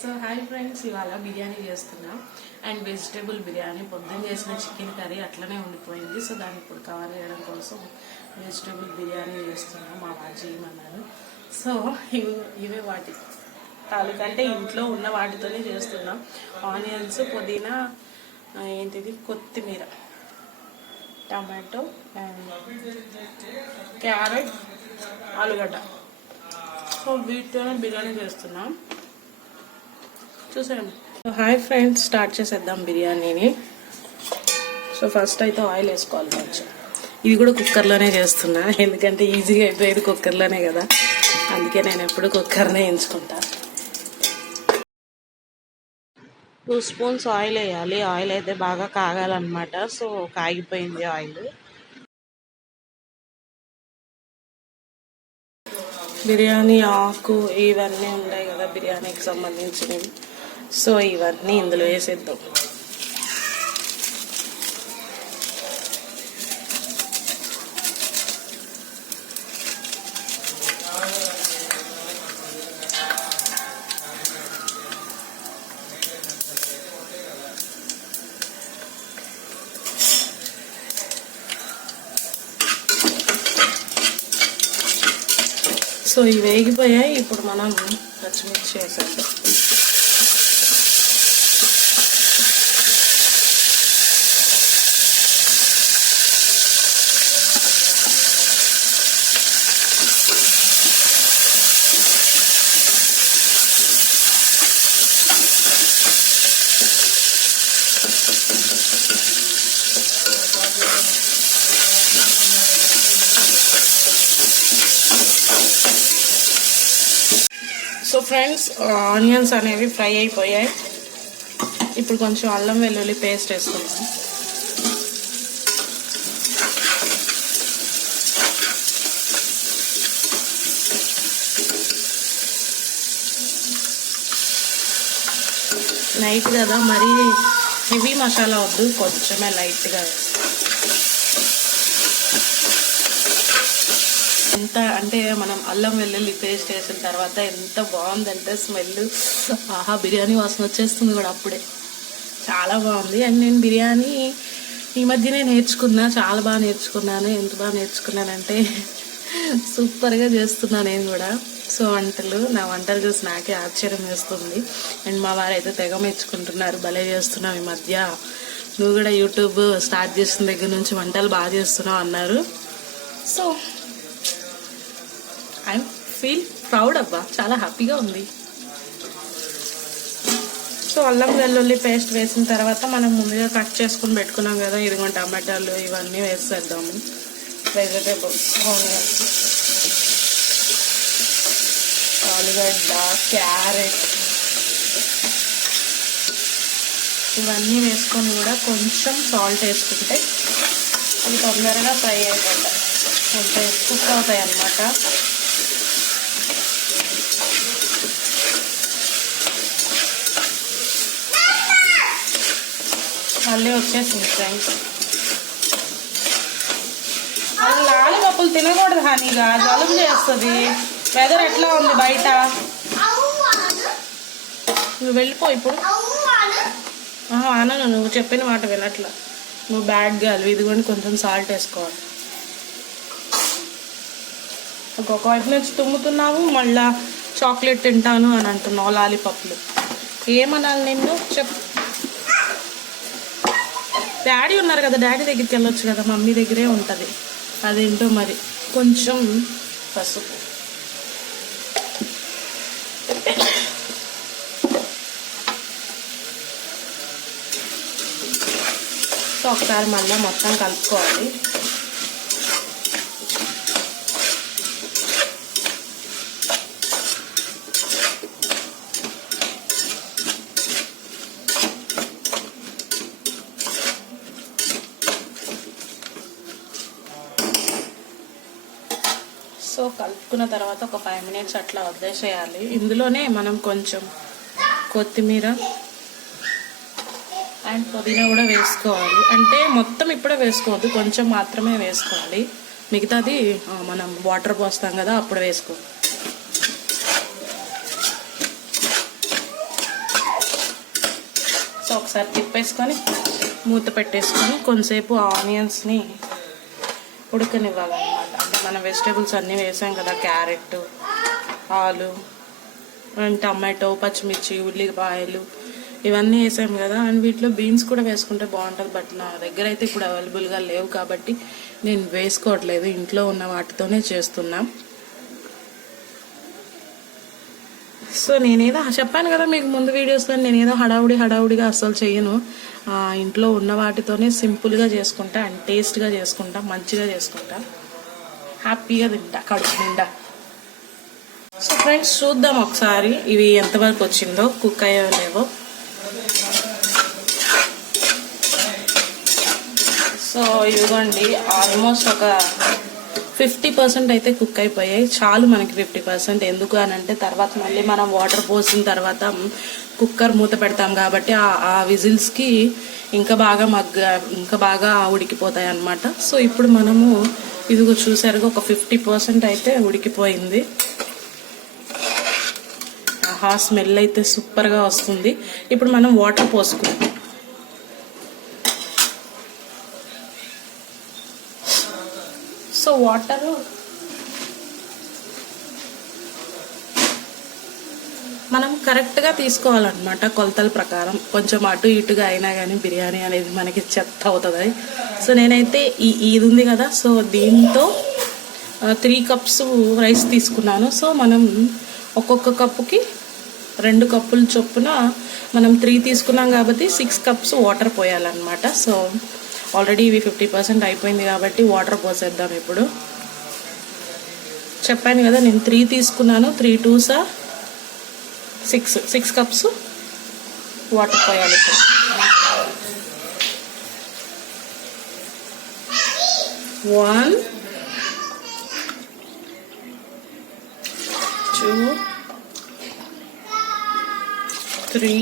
So hi friends, ఇవాళ బిర్యానీ చేస్తున్నా. And vegetable biryani పొద్దున్న చేసిన చికెన్ కర్రీ అట్లనే ఉండిపోయింది. సో దాన్ని ఇప్పుడు కవర్ చేయడం కోసం వెజిటేబుల్ బిర్యానీ చేస్తున్నా. మా వారు చేయమన్నారు. సో ఇవే వాటి తాలూకంటే ఇంట్లో ఉన్న వాటితోనే చేస్తున్నాం. ఆనియన్స్, పుదీనా, ఏంటిది కొత్తిమీర, టమాటో అండ్ క్యారెట్, ఆలుగడ్డ. సో వీటితోనే బిర్యానీ చేస్తున్నాం. చూసాను. హాయ్ ఫ్రెండ్స్, స్టార్ట్ చేసేద్దాం బిర్యానీని. సో ఫస్ట్ అయితే ఆయిల్ వేసుకోవాలి కొంచెం. ఇది కూడా కుక్కర్లోనే చేస్తున్నా, ఎందుకంటే ఈజీగా అయిపోయేది కుక్కర్లోనే కదా, అందుకే నేను ఎప్పుడు కుక్కర్నే ఎంచుకుంటా. 2 స్పూన్స్ ఆయిల్ వేయాలి. ఆయిల్ అయితే బాగా కాగాలన్నమాట. సో కాగిపోయింది ఆయిల్. బిర్యానీ ఆకు ఇవన్నీ ఉన్నాయి కదా బిర్యానీకి సంబంధించినవి. సో ఇవన్నీ ఇందులో వేసేద్దాం. సో ఇవి వేగిపోయాయి. ఇప్పుడు మనం పచ్చిమిర్చి వేసేద్దాం. సో ఫ్రెండ్స్, ఆనియన్స్ అనేవి ఫ్రై అయిపోయాయి. ఇప్పుడు కొంచెం అల్లం వెల్లుల్లి పేస్ట్ వేసుకుందాం. నైట్ కదా, మరీ హెవీ మసాలా వద్దు, కొంచెమే లైట్గా. ఎంత అంటే మనం అల్లం వెల్లుల్లి పేస్ట్ వేసిన తర్వాత ఎంత బాగుందంటే స్మెల్, ఆహా బిర్యానీ వాసన వచ్చేస్తుంది కూడా అప్పుడే. చాలా బాగుంది. అండ్ నేను బిర్యానీ ఈ మధ్యనే నేర్చుకున్నా, చాలా బాగా నేర్చుకున్నాను. ఎంత బాగా నేర్చుకున్నానంటే సూపర్గా చేస్తున్నా నేను కూడా. సో నా వంటలు చూసి నాకే ఆశ్చర్యం వేస్తుంది. అండ్ మా వారు అయితే తెగ మెచ్చుకుంటున్నారు, భలే చేస్తున్నావు ఈ మధ్య, నువ్వు కూడా యూట్యూబ్ స్టార్ట్ చేసిన దగ్గర నుంచి వంటలు బాగా చేస్తున్నావు అన్నారు. సో ఐ ఫీల్ ప్రౌడ్ అబ్బా, చాలా హ్యాపీగా ఉంది. సో అల్లం వెల్లుల్లి పేస్ట్ వేసిన తర్వాత మనం ముందుగా కట్ చేసుకుని పెట్టుకున్నాం కదా, ఇదిగో టమాటాలు ఇవన్నీ వేసేద్దాము. వెజిటేబుల్స్, ఆనియన్స్, ఆలుగడ్డ, క్యారెట్ ఇవన్నీ వేసుకొని కూడా కొంచెం సాల్ట్ వేసుకుంటే అవి తొందరగా ఫ్రై అయిపోతాయి, అంటే కుక్ అవుతాయి అన్నమాట. మళ్ళీ వచ్చేసింది ఫ్రెండ్స్. అది లాలిపప్పులు తినకూడదు హానిగా, జలుబు చేస్తుంది. వెదర్ ఎట్లా ఉంది బయట, నువ్వు వెళ్ళిపో ఇప్పుడు. అనను, నువ్వు చెప్పిన మాట వినట్లా, నువ్వు బ్యాడ్ గర్ల్. ఇదిగోండి కొంచెం సాల్ట్ వేసుకోవాలి. ఒక్కొక్క వైపు నుంచి తుమ్ముతున్నావు, మళ్ళా చాక్లెట్ తింటాను అని అంటున్నావు, లాలిపప్పులు. ఏమనాలి నిన్ను చెప్పు. డాడీ ఉన్నారు కదా, డాడీ దగ్గరికి వెళ్ళొచ్చు కదా, మమ్మీ దగ్గరే ఉంటుంది. అదేంటో మరి. కొంచెం పసుపు, సో ఒకసారి మళ్ళీ మొత్తం కలుపుకోవాలి. సో కలుపుకున్న తర్వాత ఒక 5 minutes అట్లా వదిలేసేయాలి. ఇందులోనే మనం కొంచెం కొత్తిమీర అండ్ పుదీనా కూడా వేసుకోవాలి. అంటే మొత్తం ఇప్పుడే వేసుకోవద్దు, కొంచెం మాత్రమే వేసుకోవాలి. మిగతాది మనం వాటర్ పోస్తాం కదా అప్పుడు వేసుకో. సో ఒకసారి తిప్పేసుకొని మూత పెట్టేసుకొని కొంతసేపు ఆనియన్స్ని ఉడకనివ్వాలన్నమాట. అంటే మనం వెజిటేబుల్స్ అన్నీ వేసాం కదా, క్యారెట్, ఆలు అండ్ టమాటో, పచ్చిమిర్చి, ఉల్లిపాయలు ఇవన్నీ వేసాం కదా. అండ్ వీటిలో బీన్స్ కూడా వేసుకుంటే బాగుంటుంది. బట్ నా దగ్గర అయితే ఇప్పుడు అవైలబుల్గా లేవు కాబట్టి నేను వేసుకోవట్లేదు, ఇంట్లో ఉన్న వాటితోనే చేస్తున్నా. సో నేనేదో చెప్పాను కదా మీకు ముందు వీడియోస్లో, నేనేదో హడావుడిగా అస్సలు చేయను. ఇంట్లో ఉన్న వాటితోనే సింపుల్గా చేసుకుంటా అండ్ టేస్ట్గా చేసుకుంటా, మంచిగా చేసుకుంటా, హ్యాపీగా తింటా కడుపు నిండా. సో ఫ్రెండ్స్ చూద్దాం ఒకసారి ఇవి ఎంతవరకు వచ్చిందో, కుక్ అయ్యో లేవో. సో ఇదిగోండి ఆల్మోస్ట్ ఒక 50% అయితే కుక్ అయిపోయాయి. చాలు మనకి 50%. ఎందుకు అని అంటే తర్వాత మళ్ళీ మనం వాటర్ పోసిన తర్వాత కుక్కర్ మూత పెడతాం కాబట్టి ఆ విజిల్స్కి ఇంకా బాగా ఉడికిపోతాయి అన్నమాట. సో ఇప్పుడు మనము ఇదిగో చూసారుగా ఒక 50% అయితే ఉడికిపోయింది. ఆహా స్మెల్ అయితే సూపర్గా వస్తుంది. ఇప్పుడు మనం వాటర్ పోసుకుంటాం. సో వాటరు మనం కరెక్ట్గా తీసుకోవాలన్నమాట కొలతల ప్రకారం. కొంచెం అటు ఇటుగా అయినా కానీ బిర్యానీ అనేది మనకి చెత్త అవుతుంది. సో నేనైతే ఇది ఉంది కదా, సో దీంతో 3 కప్స్ రైస్ తీసుకున్నాను. సో మనం ఒక్కొక్క కప్పుకి 2 కప్పుల చొప్పున మనం 3 తీసుకున్నాం కాబట్టి 6 కప్స్ వాటర్ పోయాలన్నమాట. సో ఆల్రెడీ ఇవి 50% అయిపోయింది కాబట్టి వాటర్ పోసేద్దాం. ఇప్పుడు చెప్పాను కదా నేను 3 తీసుకున్నాను, 3 2s 6 కప్స్ వాటర్ పోయాలి. ఇప్పుడు 1 2 3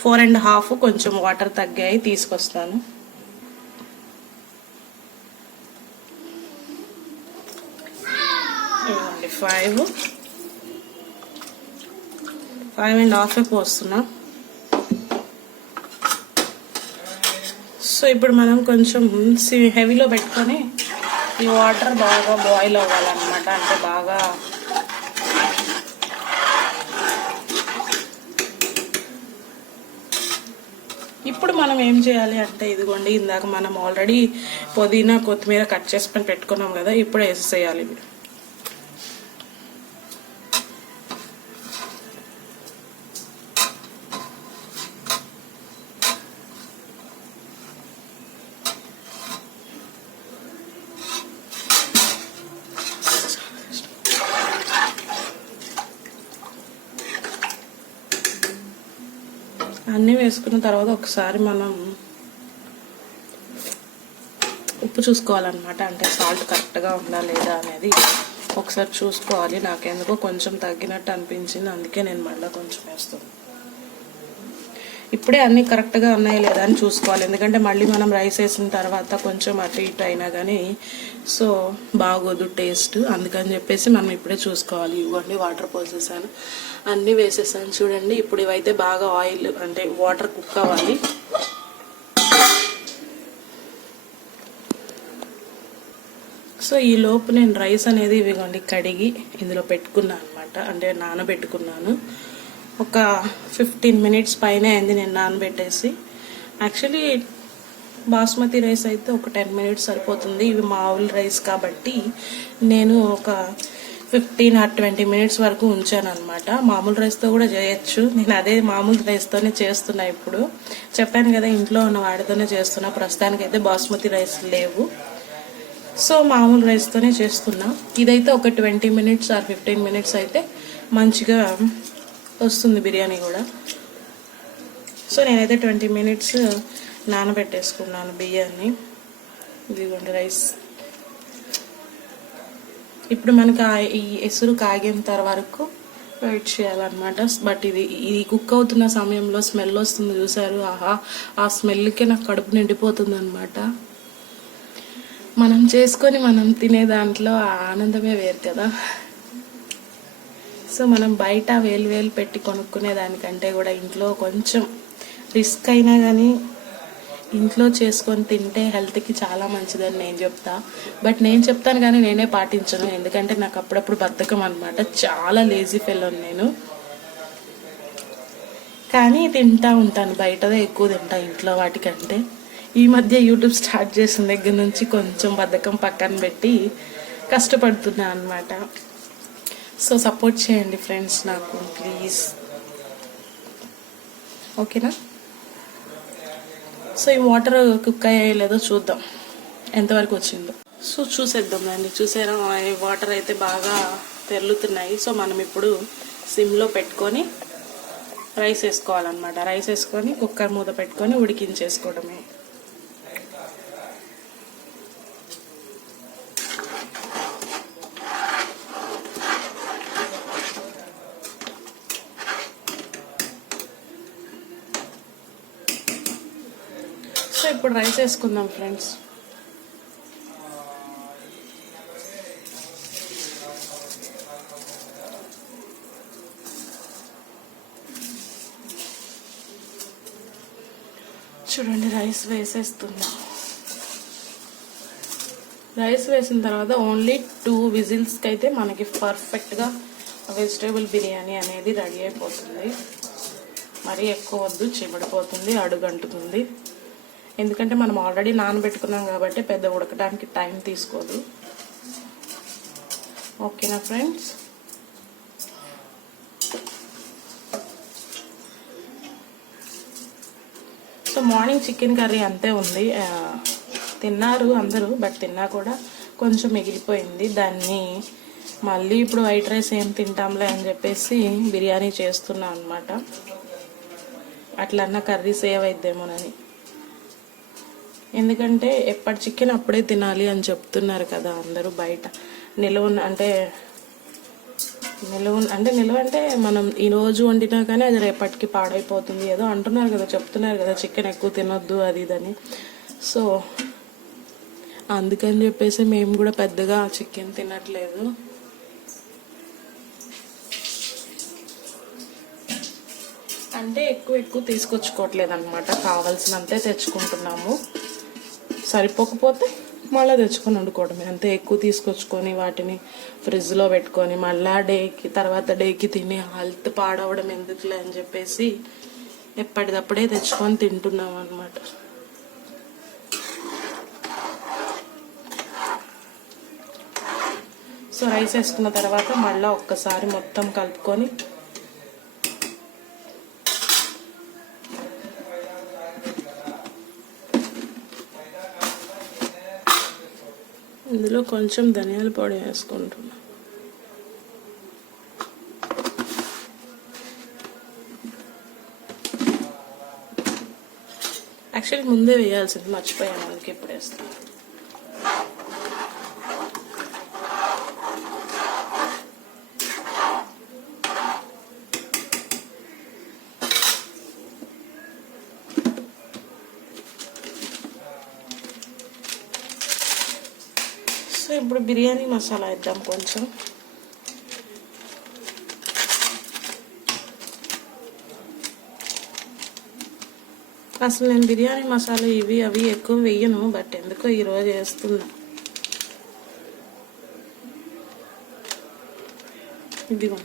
4 and half కొంచెం వాటర్ తగ్గాయి తీసుకొస్తాను. 5 and half పోస్తున్నా. సో ఇప్పుడు మనం కొంచెం హెవీలో పెట్టుకొని ఈ వాటర్ బాగా బాయిల్ అవ్వాలన్నమాట. అంటే బాగా ఇప్పుడు మనం ఏం చేయాలి అంటే ఇదిగోండి ఇందాక మనం ఆల్రెడీ పుదీనా కొత్తిమీర కట్ చేసుకొని పెట్టుకున్నాం కదా, ఇప్పుడు వేసేయాలి ఇవి. అన్నీ వేసుకున్న తర్వాత ఒకసారి మనం ఉప్పు చూసుకోవాలన్నమాట. అంటే సాల్ట్ కరెక్ట్గా ఉందా లేదా అనేది ఒకసారి చూసుకోవాలి. నాకెందుకో కొంచెం తగ్గినట్టు అనిపించింది, అందుకే నేను మళ్ళీ కొంచెం వేస్తాను. ఇప్పుడే అన్నీ కరెక్ట్గా ఉన్నాయా లేదా అని చూసుకోవాలి. ఎందుకంటే మళ్ళీ మనం రైస్ వేసిన తర్వాత కొంచెం అటు ఇటు అయినా కానీ సో బాగోదు టేస్ట్. అందుకని చెప్పేసి మనం ఇప్పుడే చూసుకోవాలి. ఇవ్వండి వాటర్ పోసేసాను, అన్నీ వేసేసాను చూడండి. ఇప్పుడు ఇవైతే బాగా ఆయిల్ అంటే వాటర్ కుక్ అవ్వాలి. సో ఈ లోపు నేను రైస్ అనేది ఇవ్వండి కడిగి ఇందులో పెట్టుకున్నాను అనమాట. అంటే నానబెట్టుకున్నాను. ఒక 15 minutes పైన అయింది నేను నానబెట్టేసి. యాక్చువల్లీ బాస్మతి రైస్ అయితే ఒక 10 minutes సరిపోతుంది. ఇవి మామూలు రైస్ కాబట్టి నేను ఒక 15 or 20 minutes వరకు ఉంచాను అనమాట. మామూలు రైస్తో కూడా చేయొచ్చు. నేను అదే మామూలు రైస్తోనే చేస్తున్నా. ఇప్పుడు చెప్పాను కదా ఇంట్లో ఉన్న వాటితోనే చేస్తున్నా. ప్రస్తుతానికైతే బాస్మతి రైస్ లేవు, సో మామూలు రైస్తోనే చేస్తున్నా. ఇదైతే ఒక 20 minutes or 15 minutes అయితే మంచిగా వస్తుంది బిర్యానీ కూడా. సో నేనైతే 20 minutes నానబెట్టేసుకున్నాను బియ్యాన్ని. ఇదిగోండి రైస్. ఇప్పుడు మనకి ఈ ఎసురు కాగేంత వరకు వెయిట్ చేయాలన్నమాట. బట్ ఇది కుక్ అవుతున్న సమయంలో స్మెల్ వస్తుంది చూసారు, ఆహా ఆ స్మెల్కే నాకు కడుపు నిండిపోతుంది అనమాట. మనం చేసుకొని మనం తినే దాంట్లో ఆనందమే వేరు కదా. సో మనం బయట వేలు పెట్టి కొనుక్కునే దానికంటే కూడా ఇంట్లో కొంచెం రిస్క్ అయినా కానీ ఇంట్లో చేసుకొని తింటే హెల్త్కి చాలా మంచిదని నేను చెప్తా. బట్ నేను చెప్తాను కానీ నేనే పాటించను, ఎందుకంటే నాకు అప్పుడప్పుడు బద్ధకం అనమాట. చాలా లేజీ ఫెలోని నేను, కానీ తింటా ఉంటాను. బయటదే ఎక్కువ తింటా ఇంట్లో వాటికంటే. ఈ మధ్య యూట్యూబ్ స్టార్ట్ చేసిన దగ్గర నుంచి కొంచెం బద్ధకం పక్కన పెట్టి కష్టపడుతున్నా అనమాట. సో సపోర్ట్ చేయండి ఫ్రెండ్స్ నాకు ప్లీజ్, ఓకేనా? సో ఈ వాటర్ కుక్ అయ్యేలేదో చూద్దాం ఎంతవరకు వచ్చిందో. సో చూసేద్దాం అండి. చూసారా, ఈ వాటర్ అయితే బాగా తెరులుతున్నాయి. సో మనం ఇప్పుడు సిమ్లో పెట్టుకొని రైస్ వేసుకోవాలన్నమాట. రైస్ వేసుకొని కుక్కర్ మూత పెట్టుకొని ఉడికించేసుకోవడమే. సో ఇప్పుడు రైస్ వేసుకుందాం ఫ్రెండ్స్. చూడండి, రైస్ వేసేస్తున్నా. రైస్ వేసిన తర్వాత ఓన్లీ 2 విజిల్స్కి అయితే మనకి పర్ఫెక్ట్గా వెజిటేబుల్ బిర్యానీ అనేది రెడీ అయిపోతుంది. మరీ ఎక్కువ వద్దు, చిమిడిపోతుంది, అడుగంటుతుంది. ఎందుకంటే మనం ఆల్రెడీ నానబెట్టుకున్నాం కాబట్టి పెద్ద ఉడకడానికి టైం తీసుకోదు. ఓకేనా friends? So morning chicken curry అంతే ఉంది, తిన్నారు అందరూ. బట్ తిన్నా కూడా కొంచెం మిగిలిపోయింది. దాన్ని మళ్ళీ ఇప్పుడు వైట్ రైస్ ఏం తింటాంలే అని చెప్పేసి బిర్యానీ చేస్తున్నా అనమాట. అట్లన్నా కర్రీ సేవ్ అయిద్దేమోనని. ఎందుకంటే ఎప్పటి చికెన్ అప్పుడే తినాలి అని చెప్తున్నారు కదా అందరూ బయట. నిల్వ అంటే మనం ఈరోజు వండినా కానీ అది రేపటికి పాడైపోతుంది ఏదో అంటున్నారు కదా, చెప్తున్నారు కదా చికెన్ ఎక్కువ తినొద్దు అది ఇదని. సో అందుకని చెప్పేసి మేము కూడా పెద్దగా చికెన్ తినట్లేదు. అంటే ఎక్కువ తీసుకొచ్చుకోవట్లేదు అనమాట, కావాల్సినంతే తెచ్చుకుంటున్నాము. సరిపోకపోతే మళ్ళీ తెచ్చుకొని వండుకోవడమే అంతే. ఎక్కువ తీసుకొచ్చుకొని వాటిని ఫ్రిడ్జ్లో పెట్టుకొని మళ్ళీ తర్వాత డేకి తిని హెల్త్ పాడవడం ఎందుకులే అని చెప్పేసి ఎప్పటిదప్పుడే తెచ్చుకొని తింటున్నాం అనమాట. సో రైస్ వేసుకున్న తర్వాత మళ్ళీ ఒక్కసారి మొత్తం కలుపుకొని ఇందులో కొంచెం ధనియాల పొడి వేసుకుంటున్నా. యాక్చువల్లీ ముందే వేయాల్సింది, మర్చిపోయాను, అందుకే ఇప్పుడు వేస్తాను. సో ఇప్పుడు బిర్యానీ మసాలా వేద్దాం కొంచెం. అసలు నేను బిర్యానీ మసాలా ఇవి అవి ఎక్కువ వేయను, బట్ ఎందుకో ఈరోజు వేస్తున్నా. ఇదిగో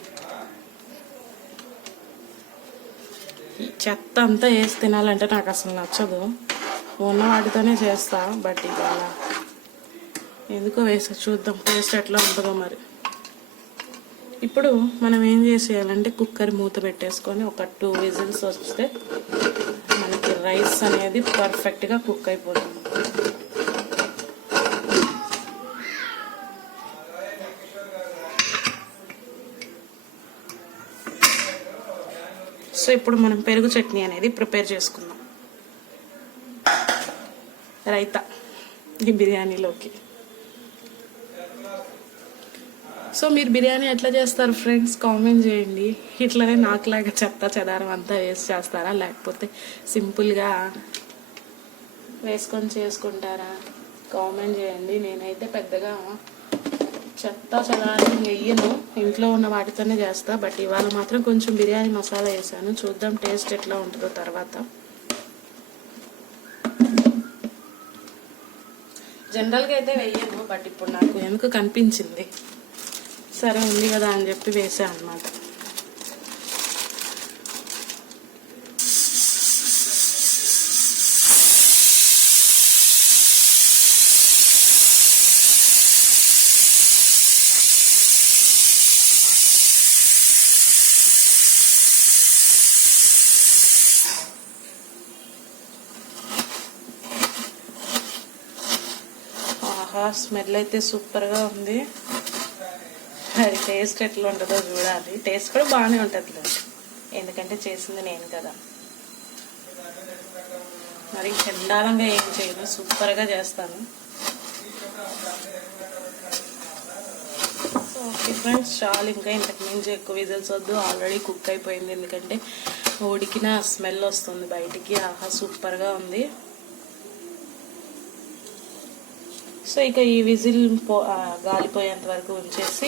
ఈ చెత్త అంతా వేసి తినాలంటే నాకు అసలు నచ్చదు. ఉన్న వాటితోనే చేస్తా, బట్ ఇవాళ ఎందుకో వేసా. చూద్దాం టేస్ట్ ఎట్లా ఉంటుందో మరి. ఇప్పుడు మనం ఏం చేసేయాలంటే కుక్కర్ మూత పెట్టేసుకొని ఒక 2 విజిల్స్ వస్తే మనకి రైస్ అనేది పర్ఫెక్ట్గా కుక్ అయిపోతుంది. సో ఇప్పుడు మనం పెరుగు చట్నీ అనేది ప్రిపేర్ చేసుకుందాం. రైతా ఈ బిర్యానీలోకి. సో మీరు బిర్యానీ ఎట్లా చేస్తారు ఫ్రెండ్స్, కామెంట్ చేయండి. ఇట్లనే నాకులాగా చెత్త చెదారం అంతా వేసి చేస్తారా, లేకపోతే సింపుల్గా వేసుకొని చేసుకుంటారా? కామెంట్ చేయండి. నేనైతే పెద్దగా చెత్త చెదారం వెయ్యను, ఇంట్లో ఉన్న వాటితోనే చేస్తా. బట్ ఇవాళ మాత్రం కొంచెం బిర్యానీ మసాలా వేసాను. చూద్దాం టేస్ట్ ఎట్లా ఉంటుందో తర్వాత. జనరల్గా అయితే వెయ్యను, బట్ ఇప్పుడు నాకు ఎందుకు కనిపించింది, సరే ఉంది కదా అని చెప్పి వేసాను అన్నమాట. స్మెల్ అయితే సూపర్గా ఉంది. అది టేస్ట్ ఎట్లా ఉంటుందో చూడాలి. టేస్ట్ కూడా బాగానే ఉంటుంది, ఎందుకంటే చేసింది నేను కదా. మరి చండాలంగా ఏం చేయను, సూపర్గా చేస్తాను. ఓకే ఫ్రెండ్స్, చాలు. ఇంకా ఇంతకు మించి ఎక్కువ విజిల్స్ వద్దు, ఆల్రెడీ కుక్ అయిపోయింది. ఎందుకంటే ఉడికిన స్మెల్ వస్తుంది బయటికి. ఆహా సూపర్గా ఉంది. సో ఇక ఈ విజిల్ గాలిపోయేంత వరకు ఉంచేసి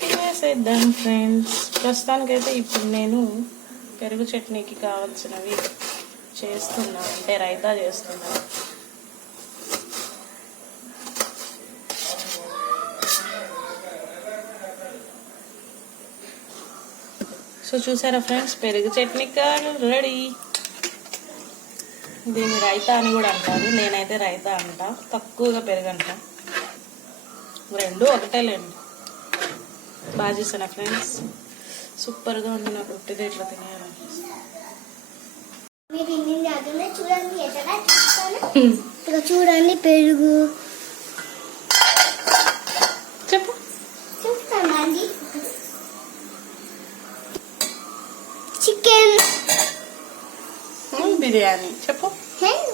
తినేసేద్దాం ఫ్రెండ్స్. ప్రస్తుతానికైతే ఇప్పుడు నేను పెరుగు చట్నీకి కావాల్సినవి చేస్తున్నా, అంటే రైతా చేస్తున్నా. సో చూసారా ఫ్రెండ్స్, పెరుగు చట్నీ రెడీ. దీన్ని రైతా అని కూడా అంటారు, నేనైతే రైతా అంటా, తక్కువగా పెరుగంట. రెండు ఒకటేలేండి. బాగా చేసాను ఫ్రెండ్స్, సూపర్గా ఉంది. నాకు రొట్టెలు ఇట్లా తినేయాలని. చూడండి పెరుగు చెప్పు. చూస్తానండి. చికెన్ బిర్యానీ చెప్పు.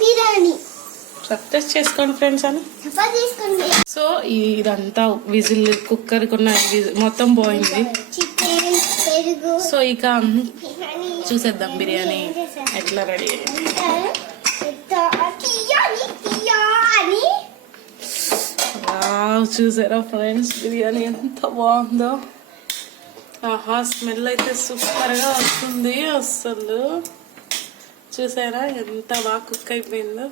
బిర్యానీ టెస్ట్ చేసుకోండి ఫ్రెండ్స్ అని. సో ఇదంతా విజిల్ కుక్కర్కున్న మొత్తం పోయింది. సో ఇక చూసేద్దాం బిర్యానీ ఎట్లా రెడీ అయ్యింది. చూసారా ఫ్రెండ్స్, బిర్యానీ ఎంత బాగుందో. ఆహా స్మెల్ అయితే సూపర్గా వస్తుంది అసలు. చూసారా ఎంత బాగా కుక్ అయిపోయిందో.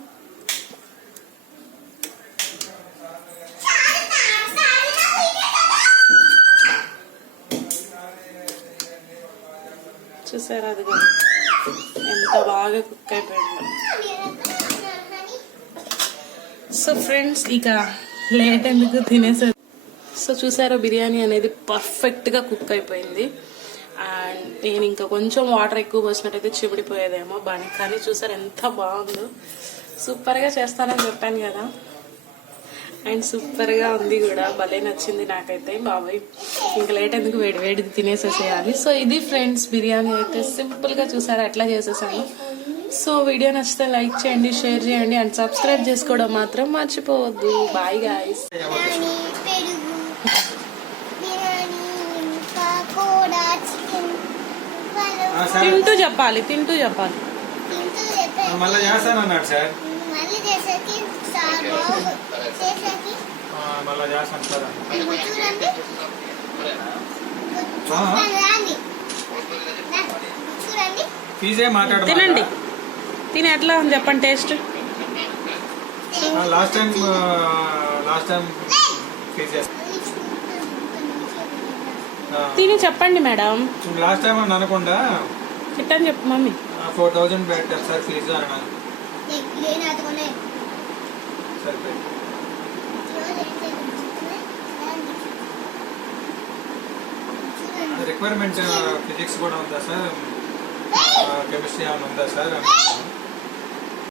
చూసారా అది కూడా ఎంత బాగా కుక్ అయిపోయిందో. సో ఫ్రెండ్స్ ఇక లేట్ ఎందుకు తినేసారు. సో చూసారా బిర్యానీ అనేది పర్ఫెక్ట్గా కుక్ అయిపోయింది. అండ్ నేను ఇంకా కొంచెం వాటర్ ఎక్కువ పోసినట్టయితే చిమిడిపోయేదేమో బాగా. కానీ చూసారు ఎంత బాగుందో. సూపర్గా చేస్తానని చెప్పాను కదా. అండ్ సూపర్గా ఉంది కూడా, భలే నచ్చింది నాకైతే. బాబాయ్ ఇంకా లేట్ ఎందుకు, వేడి వేడిది తినేసేసేయాలి. సో ఇది ఫ్రెండ్స్ బిర్యానీ అయితే సింపుల్గా చూసారా ఎట్లా చేసేసాను. సో వీడియో నచ్చితే లైక్ చేయండి, షేర్ చేయండి అండ్ సబ్స్క్రైబ్ చేసుకోవడం మాత్రం మర్చిపోవద్దు. Bye guys. తింటూ చెప్పాలి, తింటూ చెప్పాలి. మళ్ళీ చేస్తానన్నాడు సార్. మళ్ళీ చేస్తాను సార్. ఫీజే మాట్లాడు. తినండి, తిని ఎట్లా అని చెప్పండి టేస్ట్. లాస్ట్ టైం ఫీజే తిని చెప్పండి మేడం. లాస్ట్ టైం అని అనకుండా తిట్టని చెప్పు మమ్మీ. 4000 పెట్టారు సార్ ఫీజు అన్నాను. రిక్వైర్మెంట్ ఫిజిక్స్ కూడా ఉందా సార్, కెమిస్ట్రీ ఏమైనా ఉందా సార్?